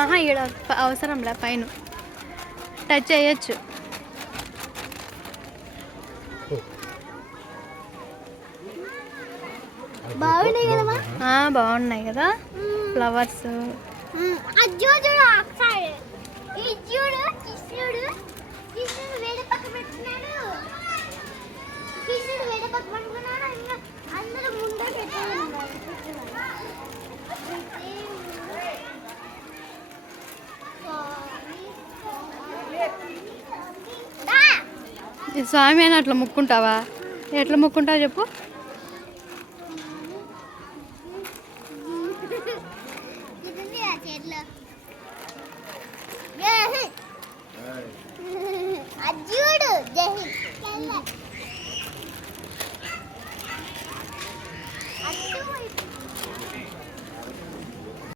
ఆహా ఇక్కడ అవసరంలా పైన టచ్ చేయొచ్చు. బాగున్నాయి కదా ఫ్లవర్స్. స్వామి అని అట్లా ముక్కుంటావా? ఎట్లా ముక్కుంటావు చెప్పు. అజ్జుడు